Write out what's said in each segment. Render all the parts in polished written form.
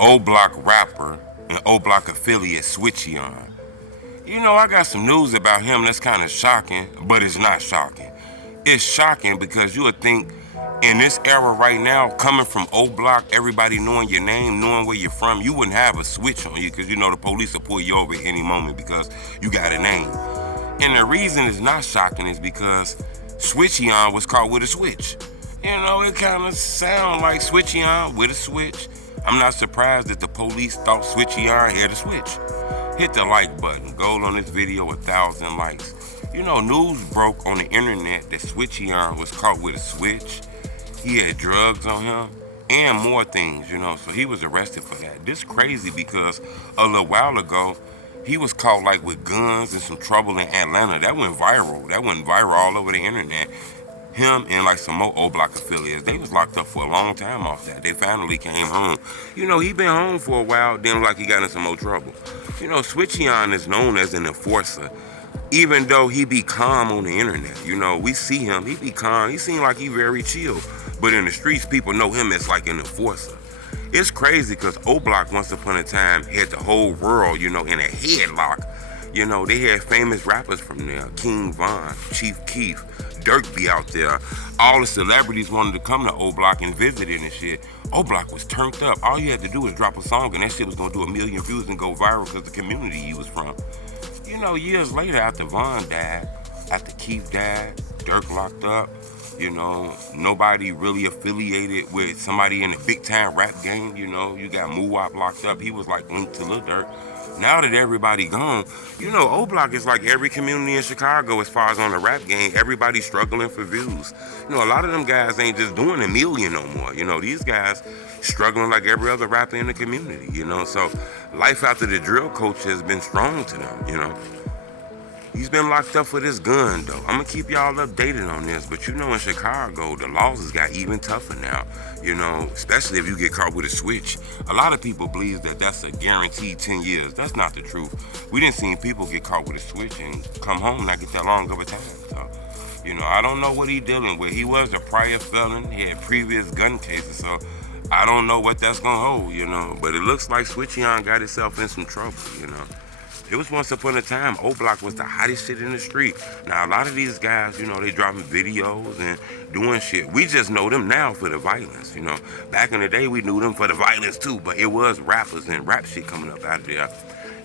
Oblock rapper and Oblock affiliate Switchyion. I got some news about him that's kind of shocking, but it's not shocking. It's shocking because you would think in this era right now, coming from Oblock, everybody knowing your name, knowing where you're from, you wouldn't have a switch on you because the police will pull you over at any moment because you got a name. And the reason it's not shocking is because Switchyion was caught with a switch. It kind of sound like Switchyion with a switch. I'm not surprised that the police thought Switchyion had a switch. Hit the like button. Goal on this video, 1,000 likes. News broke on the internet that Switchyion was caught with a switch. He had drugs on him and more things, so he was arrested for that. This crazy because a little while ago, he was caught like with guns and some trouble in Atlanta. That went viral all over the internet. Him and like some more Oblock affiliates, they was locked up for a long time off that. They finally came home. He been home for a while, then like he got in some more trouble. Switchyion is known as an enforcer. Even though he be calm on the internet, we see him, he be calm. He seem like he very chill. But in the streets, people know him as like an enforcer. It's crazy because Oblock once upon a time had the whole world, in a headlock. They had famous rappers from there. King Von, Chief Keef, Dirk be out there. All the celebrities wanted to come to Oblock and visit it and shit. Oblock was turned up. All you had to do was drop a song and that shit was gonna do 1 million views and go viral because the community he was from. Years later after Von died, after Keef died, Dirk locked up, nobody really affiliated with somebody in the big time rap game, you got Muwop locked up. He was like linked to Lil Durk. Now that everybody gone, Oblock is like every community in Chicago as far as on the rap game. Everybody's struggling for views. A lot of them guys ain't just doing 1 million no more. These guys struggling like every other rapper in the community, So life after the drill coach has been strong to them, He's been locked up for this gun, though. I'm going to keep y'all updated on this, but in Chicago, the laws has got even tougher now, especially if you get caught with a switch. A lot of people believe that that's a guaranteed 10 years. That's not the truth. We didn't see people get caught with a switch and come home and not get that long of a time. So, I don't know what he dealing with. He was a prior felon. He had previous gun cases, so I don't know what that's going to hold, But it looks like Switchyion got himself in some trouble, It was once upon a time, Oblock was the hottest shit in the street. Now, a lot of these guys, they dropping videos and doing shit. We just know them now for the violence, Back in the day, we knew them for the violence too, but it was rappers and rap shit coming up out of there.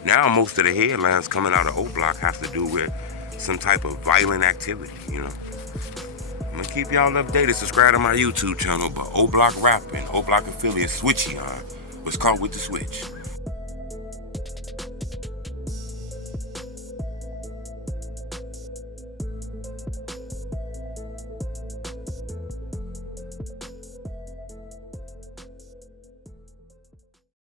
Now, most of the headlines coming out of Oblock have to do with some type of violent activity, I'm gonna keep y'all updated. Subscribe to my YouTube channel, but Oblock rapping, Oblock affiliate Switchyion was caught with the switch.